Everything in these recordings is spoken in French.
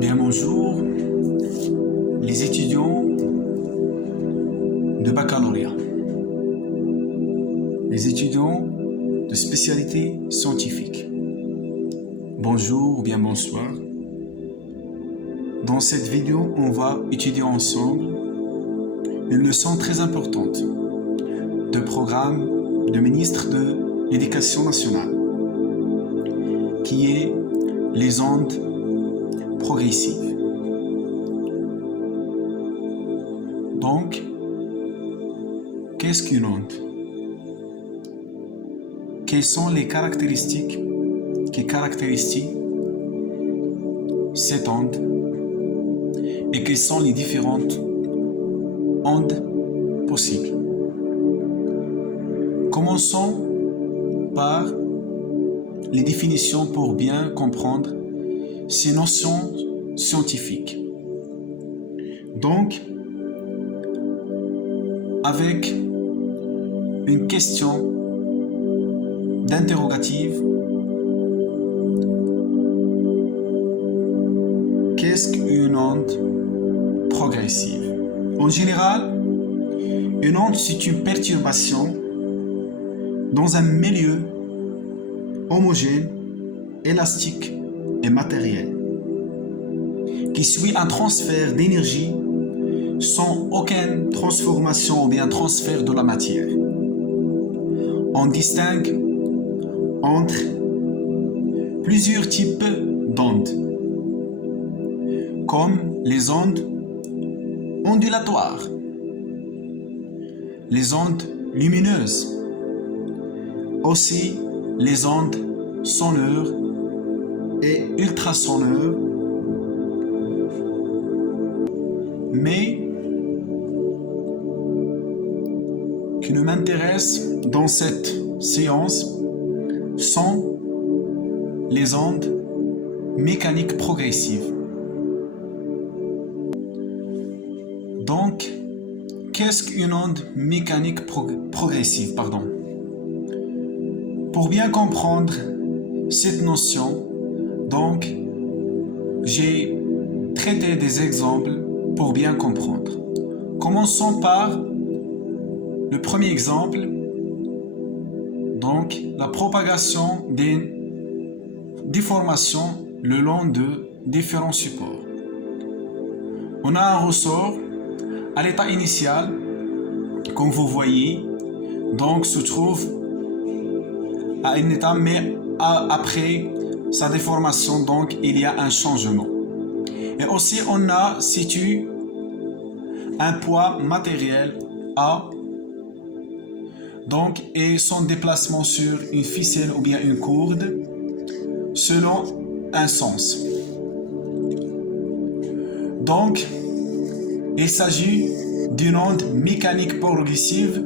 Bien bonjour, les étudiants de baccalauréat, les étudiants de spécialité scientifique. Bonjour ou bien bonsoir. Dans cette vidéo, on va étudier ensemble une leçon très importante de programme de ministre de l'Éducation nationale, qui est les ondes progressives. Donc, qu'est-ce qu'une onde? Quelles sont les caractéristiques qui caractérisent cette onde et quelles sont les différentes ondes possibles? Commençons par les définitions pour bien comprendre ces notions scientifiques. Donc, avec une question d'interrogative, qu'est-ce qu'une onde progressive? En général, une onde, c'est une perturbation dans un milieu homogène, élastique et matériel, qui suit un transfert d'énergie sans aucune transformation ou bien transfert de la matière. On distingue entre plusieurs types d'ondes, comme les ondes ondulatoires, les ondes lumineuses, aussi les ondes sonores et ultrasonores. Mais qui nous m'intéresse dans cette séance sont les ondes mécaniques progressives. Donc, qu'est-ce qu'une onde mécanique progressive? Pour bien comprendre cette notion, donc, j'ai traité des exemples pour bien comprendre. Commençons par le premier exemple, donc la propagation des déformations le long de différents supports. On a un ressort à l'état initial, comme vous voyez, donc se trouve à un état, mais après sa déformation, donc il y a un changement. Et aussi on a situé un poids matériel A, donc, et son déplacement sur une ficelle ou bien une corde selon un sens. Donc, il s'agit d'une onde mécanique progressive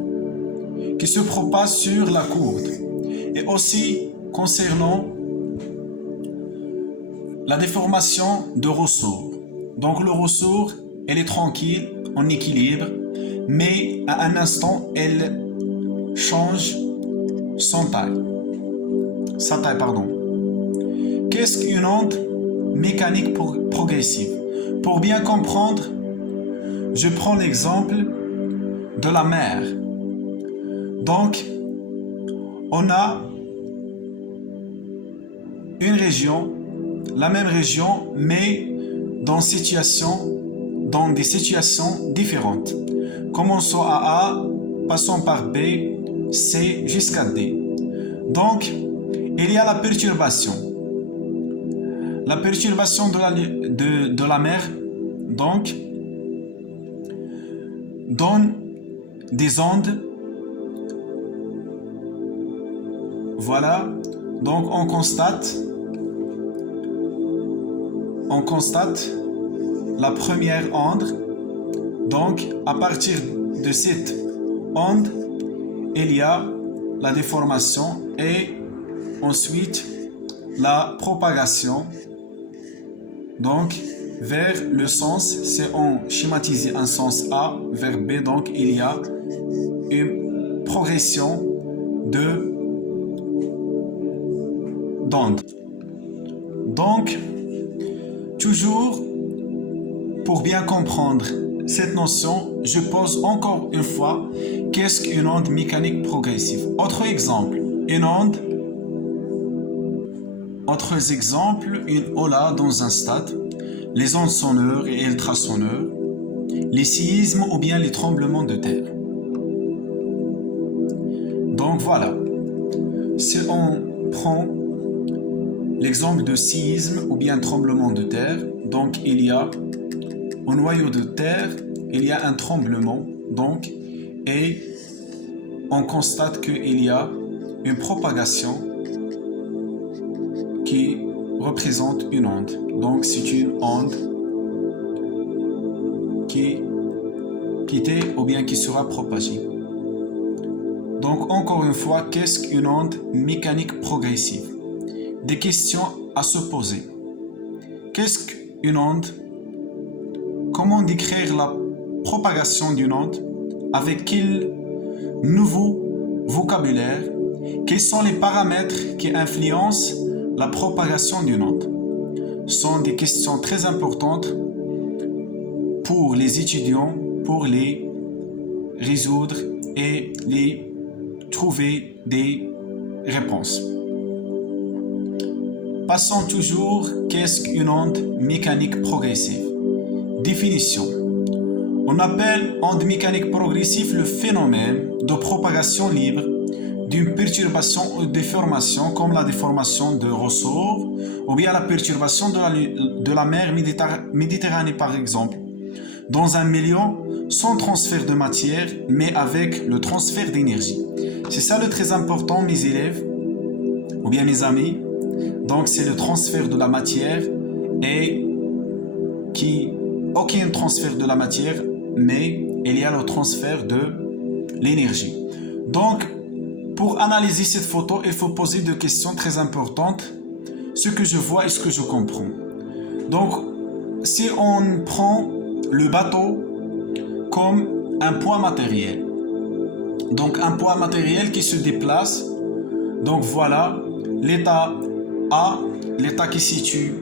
qui se propage sur la corde. Et aussi concernant la déformation de ressort. Donc le ressort, elle est tranquille, en équilibre, mais à un instant, elle change sa taille. Qu'est-ce qu'une onde mécanique progressive? Pour bien comprendre, je prends l'exemple de la mer. Donc, on a une région, la même région, mais dans des situations différentes. Commençons à A, passons par B, C jusqu'à D. Donc, il y a la perturbation. La perturbation de la mer, donc, donne des ondes. Voilà, donc on constate la première onde. Donc, à partir de cette onde, il y a la déformation et ensuite la propagation. Donc, vers le sens, c'est on schématise un sens A vers B, donc il y a une progression d'onde. Donc, Toujours, pour bien comprendre cette notion, je pose encore une fois, qu'est-ce qu'une onde mécanique progressive? Autre exemple, une aula dans un stade, les ondes sonores et ultrasonores, les séismes ou bien les tremblements de terre. Donc voilà, si on prend l'exemple de séisme ou bien tremblement de terre, donc il y a au noyau de terre, il y a un tremblement, donc, et on constate qu'il y a une propagation qui représente une onde. Donc c'est une onde qui était ou bien qui sera propagée. Donc encore une fois, qu'est-ce qu'une onde mécanique progressive? Des questions à se poser. Qu'est-ce qu'une onde? Comment décrire la propagation d'une onde? Avec quel nouveau vocabulaire? Quels sont les paramètres qui influencent la propagation d'une onde? Ce sont des questions très importantes pour les étudiants, pour les résoudre et les trouver des réponses. Passons toujours, qu'est-ce qu'une onde mécanique progressive? Définition. On appelle onde mécanique progressive le phénomène de propagation libre d'une perturbation ou déformation comme la déformation de ressort ou bien la perturbation de la mer Méditerranée par exemple, dans un milieu sans transfert de matière mais avec le transfert d'énergie. C'est ça le très important mes élèves ou bien mes amis. Donc c'est le transfert de la matière et aucun transfert de la matière mais il y a le transfert de l'énergie. Donc pour analyser cette photo, il faut poser deux questions très importantes. Ce que je vois et ce que je comprends. Donc, si on prend le bateau comme un point matériel, donc un point matériel qui se déplace, donc voilà l'état A, l'état qui se situe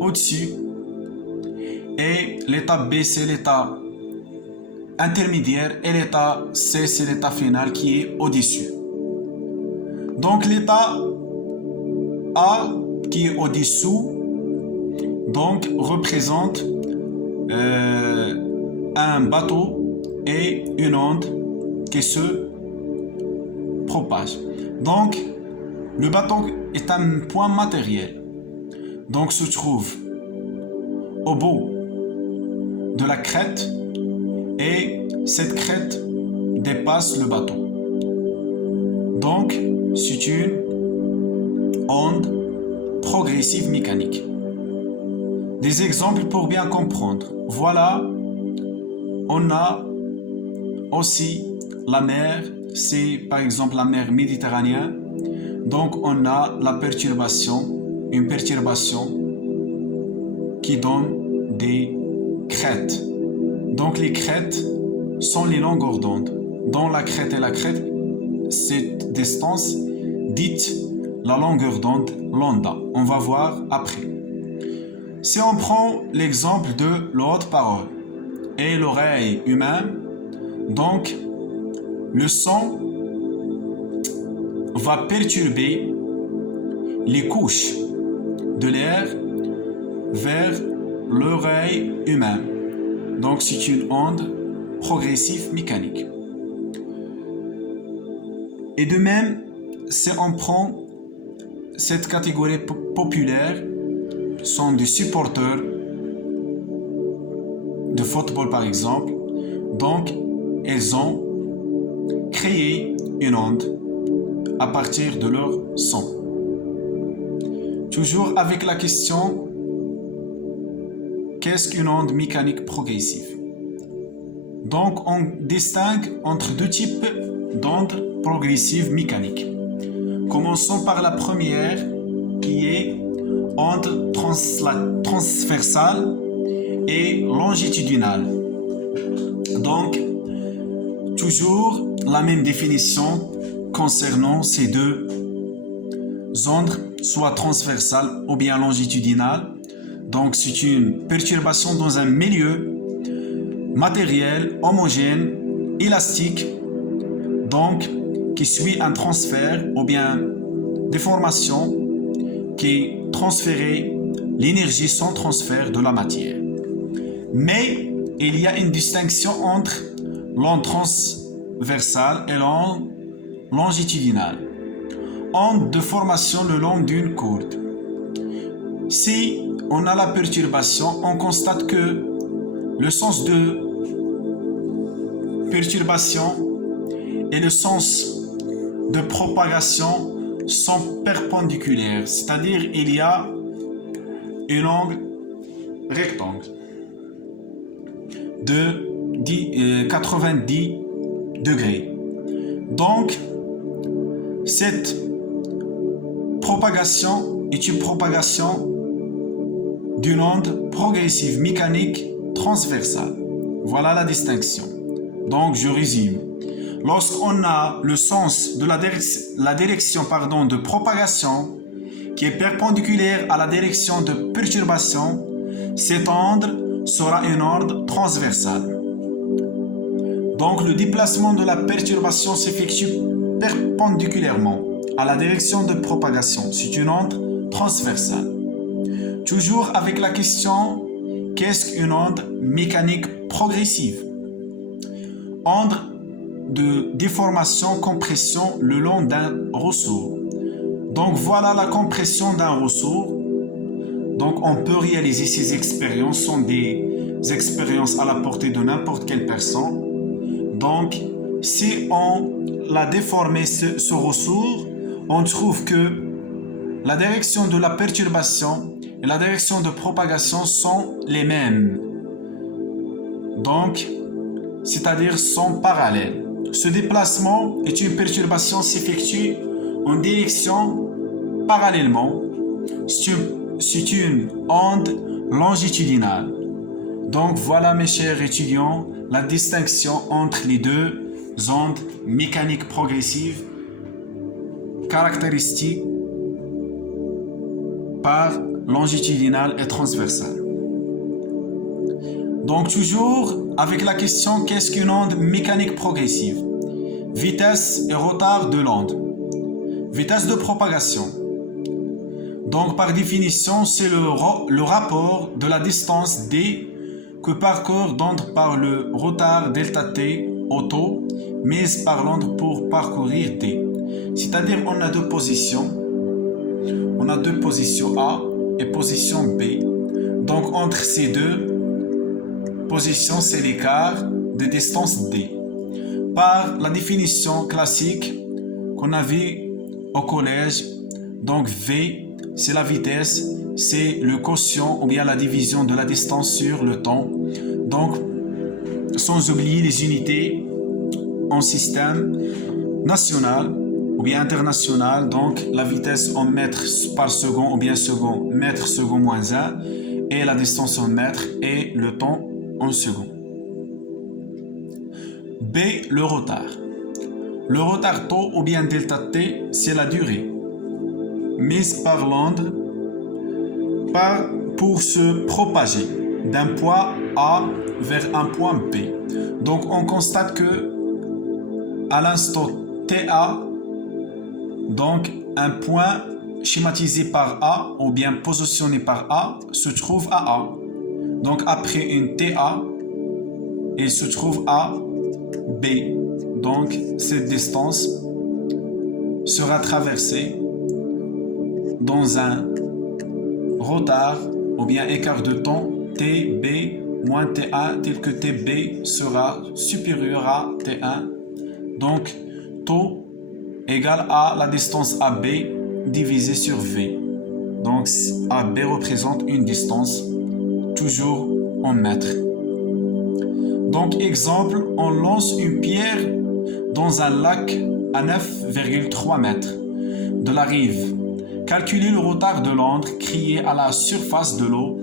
au-dessus, et l'état B, c'est l'état intermédiaire, et l'état C, c'est l'état final qui est au-dessus. Donc l'état A qui est au-dessous, donc représente un bateau et une onde qui se propage. Donc le bateau est un point matériel, donc se trouve au bout de la crête et cette crête dépasse le bateau. Donc c'est une onde progressive mécanique. Des exemples pour bien comprendre. Voilà, on a aussi la mer, c'est par exemple la mer Méditerranée. Donc on a la perturbation, une perturbation qui donne des crêtes. Donc les crêtes sont les longueurs d'onde. Dans la crête et la crête, cette distance dite la longueur d'onde, lambda. On va voir après. Si on prend l'exemple de la haute-parole et l'oreille humaine, donc le son va perturber les couches de l'air vers l'oreille humaine. Donc c'est une onde progressive mécanique. Et de même, si on prend cette catégorie populaire, sont des supporters de football par exemple, donc ils ont créé une onde à partir de leur son. Toujours avec la question, qu'est-ce qu'une onde mécanique progressive? Donc on distingue entre deux types d'ondes progressives mécaniques. Commençons par la première qui est onde transversale et longitudinale. Donc, toujours la même définition concernant ces deux ondes, soit transversales ou bien longitudinales. Donc c'est une perturbation dans un milieu matériel, homogène, élastique, donc qui suit un transfert ou bien déformation qui transfère l'énergie sans transfert de la matière. Mais il y a une distinction entre l'onde transversale et l'onde longitudinale. Onde de formation le long d'une courbe. Si on a la perturbation, on constate que le sens de perturbation et le sens de propagation sont perpendiculaires, c'est-à-dire il y a un angle rectangle de 90 degrés. Donc, cette propagation est une propagation d'une onde progressive mécanique transversale. Voilà la distinction. Donc, je résume. Lorsqu'on a le sens de la direction de propagation qui est perpendiculaire à la direction de perturbation, cette onde sera une onde transversale. Donc, le déplacement de la perturbation s'effectue perpendiculairement à la direction de propagation. C'est une onde transversale. Toujours avec la question, qu'est-ce qu'une onde mécanique progressive? Onde de déformation, compression le long d'un ressort. Donc voilà la compression d'un ressort. Donc on peut réaliser ces expériences, sont des expériences à la portée de n'importe quelle personne. Donc si on l'a déformé ce ressort, on trouve que la direction de la perturbation et la direction de propagation sont les mêmes. Donc, c'est-à-dire sont parallèles. Ce déplacement est une perturbation s'effectue en direction parallèlement. C'est une onde longitudinale. Donc voilà mes chers étudiants, la distinction entre les deux ondes mécaniques progressives caractéristiques par longitudinale et transversale. Donc toujours avec la question, qu'est-ce qu'une onde mécanique progressive? Vitesse et retard de l'onde. Vitesse de propagation. Donc par définition, c'est le rapport de la distance d que parcourt l'onde par le retard delta t auto mise par l'onde pour parcourir d. C'est-à-dire on a deux positions. On a deux positions A et position B. Donc entre ces deux positions, c'est l'écart de distance D. Par la définition classique qu'on a vue au collège, donc V, c'est la vitesse, c'est le quotient ou bien la division de la distance sur le temps. Donc, sans oublier les unités en système national ou bien international, donc la vitesse en mètres par seconde ou bien seconde, mètre seconde moins 1, et la distance en mètres et le temps en secondes. B, le retard. Le retard taux ou bien delta t, c'est la durée mise par l'onde pour se propager d'un point A vers un point B. Donc on constate que à l'instant TA, donc un point schématisé par A ou bien positionné par A se trouve à A. Donc après une TA, il se trouve à B. Donc cette distance sera traversée dans un retard ou bien écart de temps TB moins TA tel que TB sera supérieur à T1. Donc taux égale à la distance AB divisé sur V. Donc AB représente une distance toujours en mètres. Donc exemple, on lance une pierre dans un lac à 9,3 mètres de la rive. Calculez le retard de l'onde créé à la surface de l'eau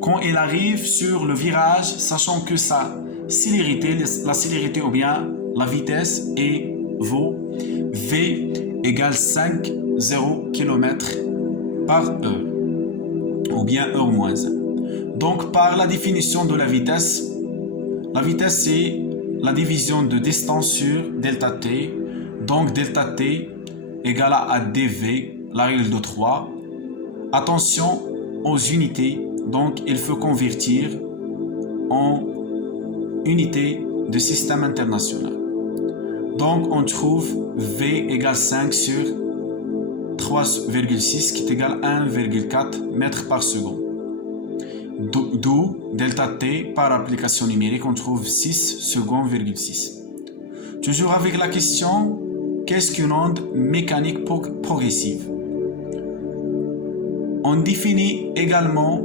quand il arrive sur le virage, sachant que sa célérité, la célérité ou bien la vitesse vaut V égale 5,0 km par heure. ou bien heure moins 1. Donc par la définition de la vitesse c'est la division de distance sur delta t. Donc delta t égale à dv, la règle de 3. Attention aux unités, donc il faut convertir en unités de système international. Donc on trouve V égale 5 sur 3,6 qui est égal à 1,4 mètres par seconde. D'où delta t par application numérique on trouve 6 secondes,6. Toujours avec la question, qu'est-ce qu'une onde mécanique progressive? On définit également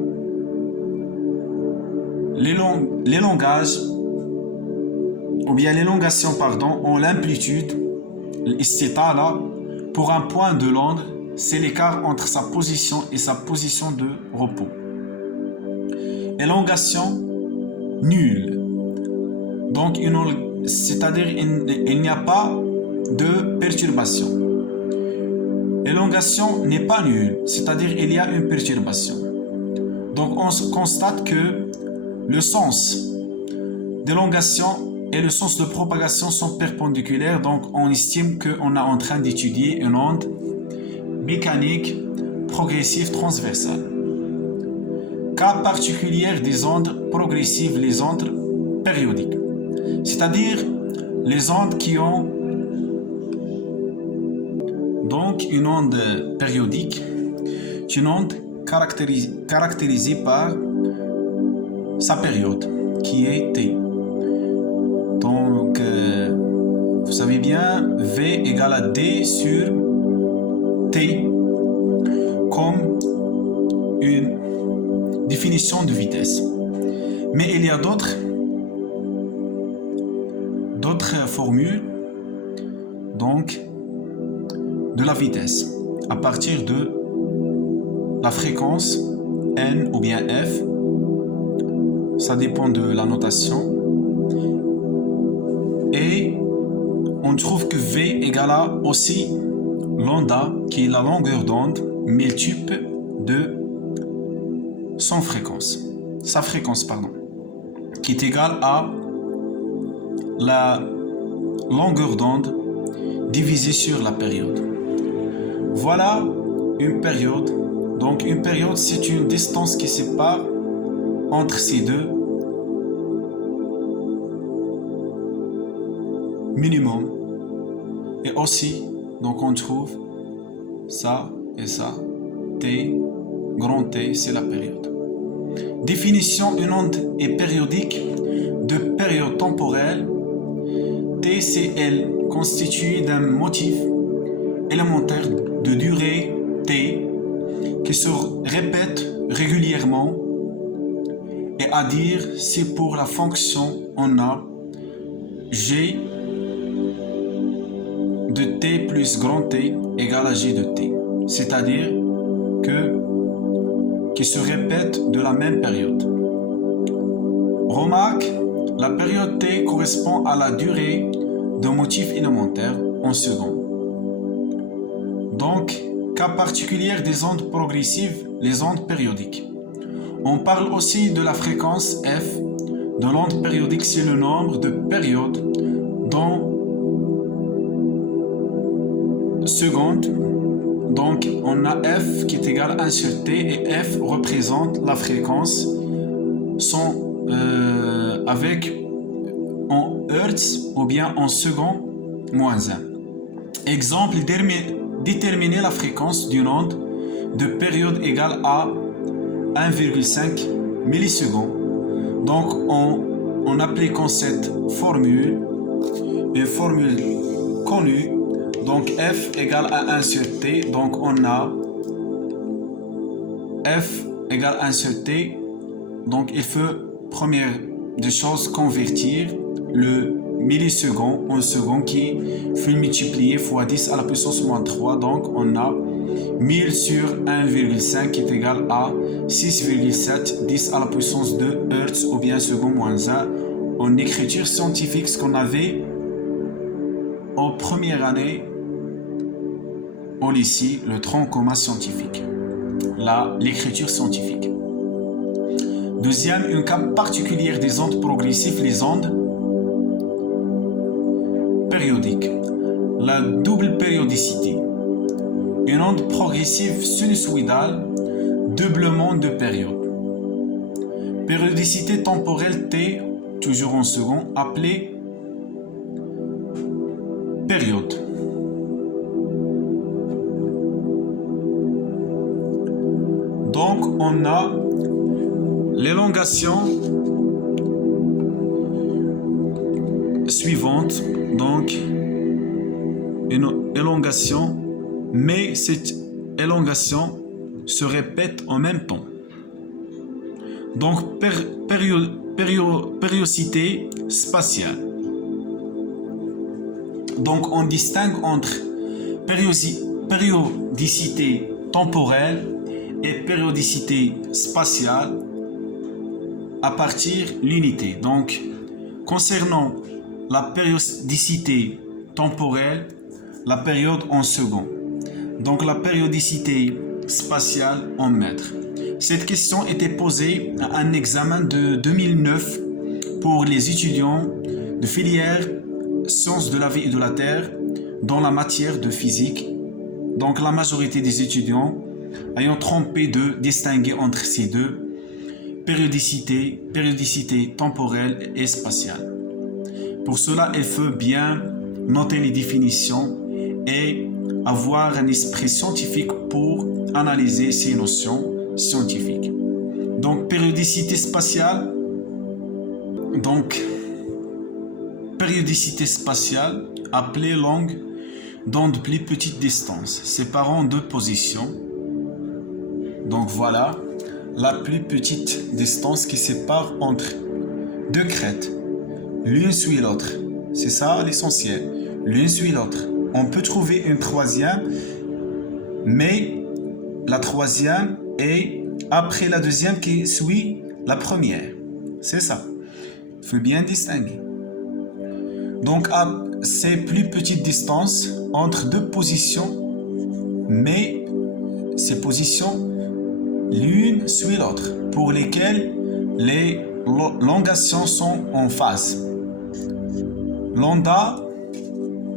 l'élongage ou bien l'élongation en l'amplitude là, pour un point de l'onde, c'est l'écart entre sa position et sa position de repos. Élongation nulle. Donc c'est-à-dire il n'y a pas de perturbation. Élongation n'est pas nulle, c'est-à-dire il y a une perturbation. Donc on constate que le sens d'élongation et le sens de propagation sont perpendiculaires, donc on estime qu'on est en train d'étudier une onde mécanique progressive transversale. Cas particulier des ondes progressives, les ondes périodiques, c'est-à-dire les ondes qui ont donc une onde périodique, une onde caractérisée par sa période qui est t. Donc vous savez bien, V égale à D sur t comme une définition de vitesse. Mais il y a d'autres formules donc de la vitesse à partir de la fréquence n ou bien f, ça dépend de la notation, et on trouve que V égale à aussi lambda qui est la longueur d'onde multiple de sa fréquence qui est égale à la longueur d'onde divisée sur la période. Voilà une période. Donc une période, c'est une distance qui sépare entre ces deux minimum. Et aussi, donc on trouve ça et ça. T, grand T, c'est la période. Définition, une onde est périodique de période temporelle. TCL constitué d'un motif élémentaire de durée T qui se répète régulièrement, et à dire c'est pour la fonction on a G de T plus grand T égale à G de T, c'est-à-dire qui se répète de la même période. Remarque, la période T correspond à la durée d'un motif élémentaire en secondes. Donc, cas particulier des ondes progressives, les ondes périodiques. On parle aussi de la fréquence f de l'onde périodique, c'est le nombre de périodes dans secondes. Donc, on a f qui est égal à 1 sur t, et f représente la fréquence avec en hertz ou bien en secondes moins 1. Exemple, déterminer la fréquence d'une onde de période égale à 1,5 millisecondes. Donc en appliquant cette formule, une formule connue, donc f égale à 1 sur t, donc on a f égale à 1 sur t, donc il faut première des choses convertir le milliseconde en seconde qui fait multiplier fois 10 à la puissance moins 3, donc on a 1000 sur 1,5 qui est égal à 6,7 10 à la puissance de Hertz ou bien seconde moins 1 en écriture scientifique, ce qu'on avait en première année au lycée, le tronc commun scientifique. l'écriture scientifique. Deuxième, un cas particulier des ondes progressives, les ondes périodiques. La double périodicité. Une onde progressive sinusoïdale, doublement de période. Périodicité temporelle T, toujours en second, appelée période. Donc, on a l'élongation suivante, donc une élongation, mais cette élongation se répète en même temps. Donc, périodicité spatiale. Donc, on distingue entre périodicité temporelle et périodicité spatiale à partir de l'unité. Donc, concernant la périodicité temporelle, la période en secondes. Donc, la périodicité spatiale en mètres. Cette question était posée à un examen de 2009 pour les étudiants de filière Sciences de la vie et de la Terre dans la matière de physique. Donc, la majorité des étudiants ayant trompé de distinguer entre ces deux périodicité temporelle et spatiale. Pour cela, il faut bien noter les définitions et avoir un esprit scientifique pour analyser ces notions scientifiques. Donc, périodicité spatiale. Donc, périodicité spatiale, appelée longue d'onde plus petite distance, séparant deux positions. Donc voilà, la plus petite distance qui sépare entre deux crêtes, l'une suit l'autre. C'est ça l'essentiel, l'une suit l'autre. On peut trouver une troisième, mais la troisième est après la deuxième qui suit la première. C'est ça. Il faut bien distinguer. Donc, à ces plus petites distances entre deux positions, mais ces positions, l'une suit l'autre, pour lesquelles les longations sont en phase. Lambda,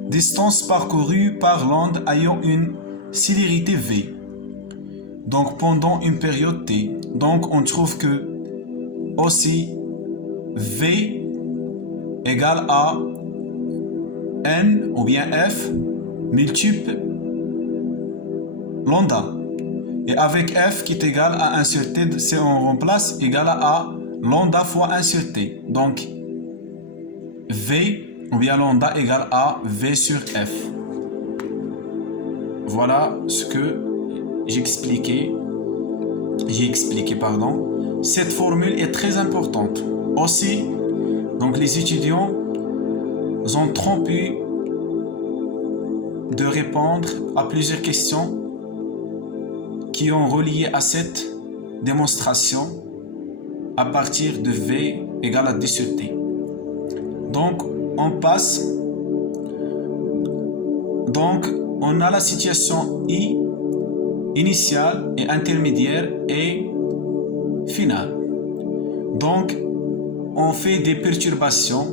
distance parcourue par l'onde ayant une célérité V. Donc, pendant une période T. Donc, on trouve que aussi V égale à N ou bien F multiple lambda. Et avec F qui est égal à 1 sur T, si on remplace, égal à lambda fois 1 sur T. Donc, V ou bien lambda égale à V sur F. Voilà ce que j'ai expliqué. Cette formule est très importante. Aussi, donc les étudiants ont trompé de répondre à plusieurs questions qui ont relié à cette démonstration à partir de V égale à D sur T. Donc, on passe. Donc, on a la situation I, initiale et intermédiaire et finale. Donc, on fait des perturbations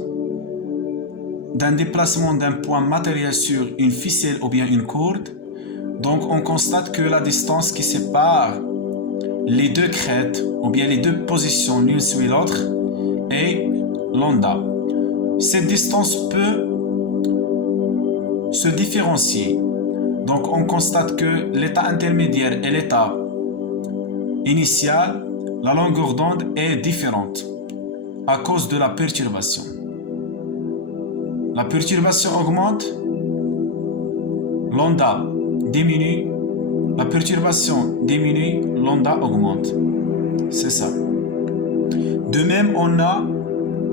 d'un déplacement d'un point matériel sur une ficelle ou bien une corde. Donc, on constate que la distance qui sépare les deux crêtes ou bien les deux positions l'une sur l'autre est lambda. Cette distance peut se différencier. Donc, on constate que l'état intermédiaire et l'état initial, la longueur d'onde est différente à cause de la perturbation. La perturbation augmente, lambda diminue, la perturbation diminue, lambda augmente. C'est ça. De même, on a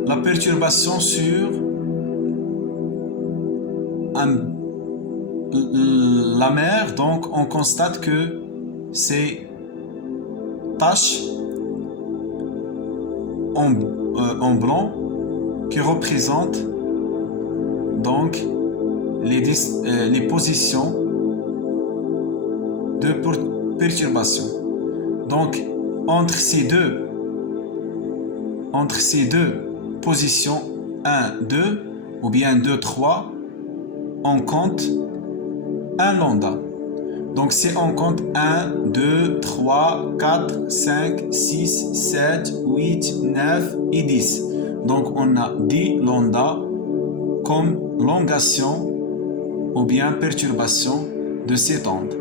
la perturbation sur la mer. Donc, on constate que ces taches en blanc qui représentent donc les positions de perturbation. Donc, entre ces deux positions, 1, 2, ou bien 2, 3, on compte un lambda. Donc, si on compte 1, 2, 3, 4, 5, 6, 7, 8, 9 et 10. Donc, on a 10 lambda comme longation ou bien perturbation de cette onde.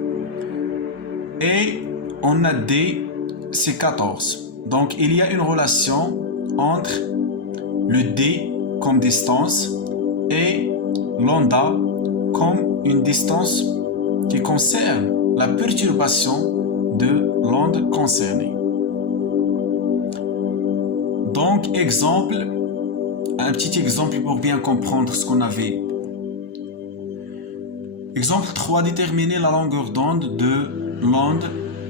Et on a D, c'est 14. Donc, il y a une relation entre le D comme distance et lambda comme une distance qui concerne la perturbation de l'onde concernée. Donc, un petit exemple pour bien comprendre ce qu'on avait. Exemple 3, déterminer la longueur d'onde de l'onde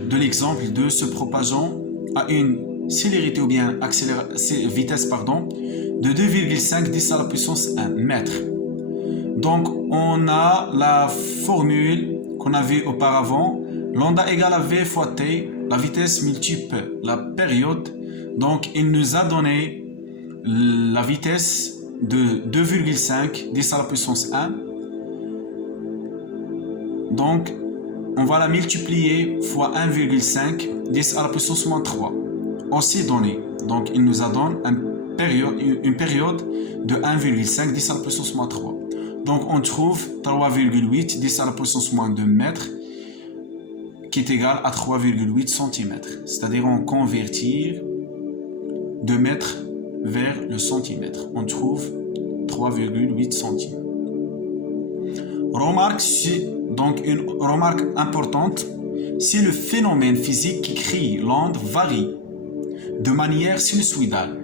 de l'exemple 2 se propageant à une célérité ou bien vitesse de 2,5 10 à la puissance 1 mètre. Donc, on a la formule qu'on avait auparavant. Lambda égale à V fois T, la vitesse multiple la période. Donc, il nous a donné la vitesse de 2,5 10 à la puissance 1. Donc, on va la multiplier fois 1,5 10 à la puissance moins 3. Aussi donné. Donc, il nous a donné une période de 1,5 10 à la puissance moins 3. Donc, on trouve 3,8 10 à la puissance moins 2 mètres qui est égal à 3,8 cm. C'est-à-dire, on convertit 2 mètres vers le centimètre. On trouve 3,8 cm. Donc une remarque importante, si le phénomène physique qui crée l'onde varie de manière sinusoïdale.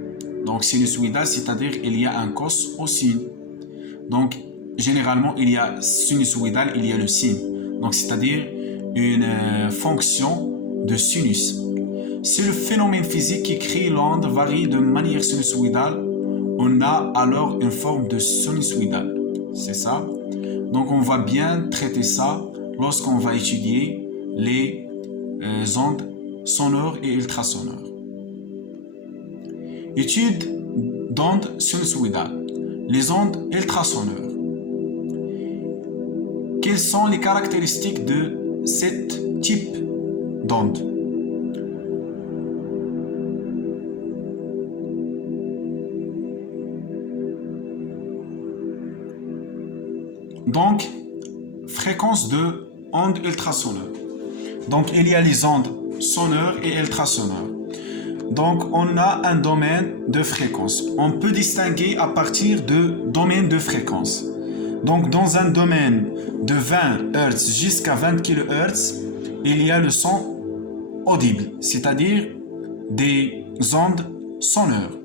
Donc sinusoïdale, c'est-à-dire il y a un cos au sin. Donc généralement il y a sinusoïdal, il y a le sin. Donc c'est-à-dire une fonction de sinus. Si le phénomène physique qui crée l'onde varie de manière sinusoïdale, on a alors une forme de sinusoïdale. C'est ça. Donc on va bien traiter ça lorsqu'on va étudier les ondes sonores et ultrasonores. Étude d'ondes sinusoïdales. Les ondes ultrasonores. Quelles sont les caractéristiques de ce type d'onde? Donc, fréquence de ondes ultrasonores. Donc, il y a les ondes sonores et ultrasonores. Donc, on a un domaine de fréquence. On peut distinguer à partir de domaines de fréquence. Donc, dans un domaine de 20 Hz jusqu'à 20 kHz, il y a le son audible, c'est-à-dire des ondes sonores.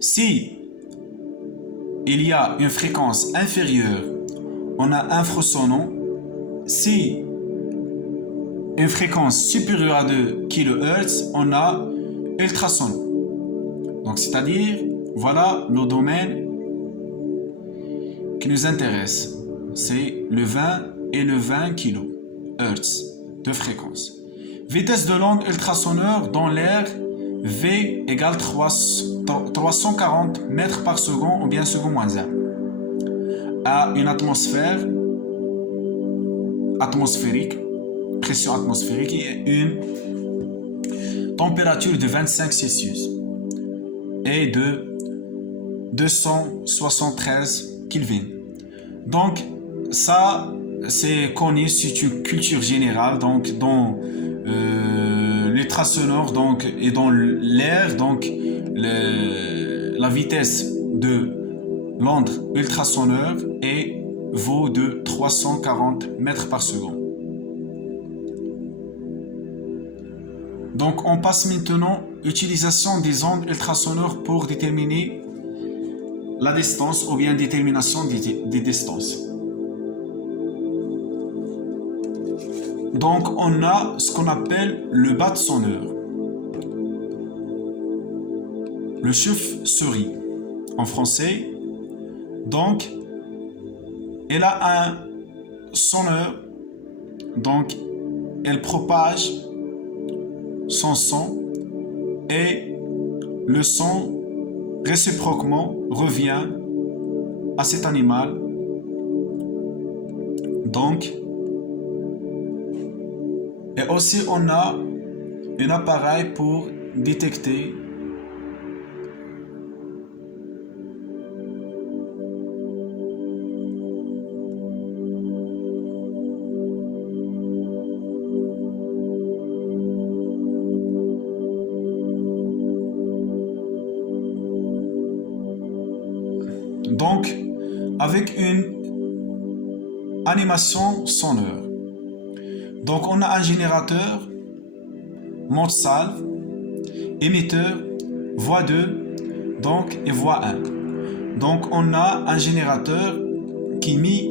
Si il y a une fréquence inférieure, on a infrasonant. Si une fréquence supérieure à 2 kHz, on a ultrasonant. Donc, c'est-à-dire, voilà le domaine qui nous intéresse. C'est le 20 et le 20 kHz de fréquence. Vitesse de l'onde ultrasonore dans l'air, V égale 340 mètres par seconde ou bien seconde moins 1. À une atmosphérique, pression atmosphérique et une température de 25 Celsius et de 273 Kelvin. Donc, ça, c'est connu, c'est une culture générale. Donc, dans l'ultrasonore et dans l'air, donc, la vitesse de l'onde ultrasonore vaut de 340 mètres par seconde. Donc, on passe maintenant à l'utilisation des ondes ultrasonores pour déterminer la distance ou bien détermination des distances. Donc, on a ce qu'on appelle le bat sonneur. Le chauve-souris en français. Donc, elle a un sonneur. Donc, elle propage son sang et le sang réciproquement revient à cet animal. Donc, et aussi on a un appareil pour détecter donc avec une animation sonore. Donc on a un générateur, monte-salve, émetteur, voix 2, donc et voix 1. Donc on a un générateur qui met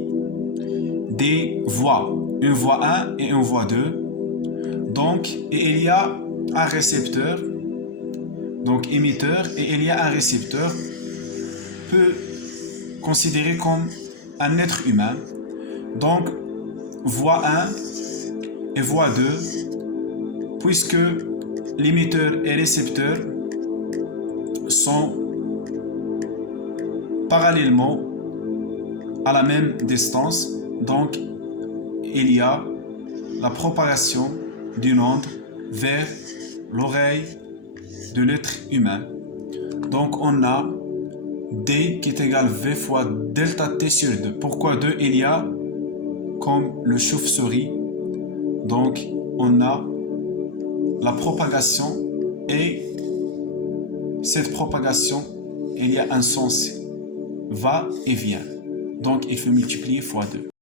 des voix, une voix 1 et une voix 2. Donc et il y a un récepteur, donc émetteur, et il y a un récepteur, peut considéré comme un être humain. Donc voix 1 et voix 2, puisque l'émetteur et récepteur sont parallèlement à la même distance, donc il y a la propagation d'une onde vers l'oreille de l'être humain. Donc on a D qui est égal V fois delta T sur 2. Pourquoi 2? Il y a comme le chauve-souris. Donc on a la propagation et cette propagation, il y a un sens va et vient. Donc il faut multiplier fois 2.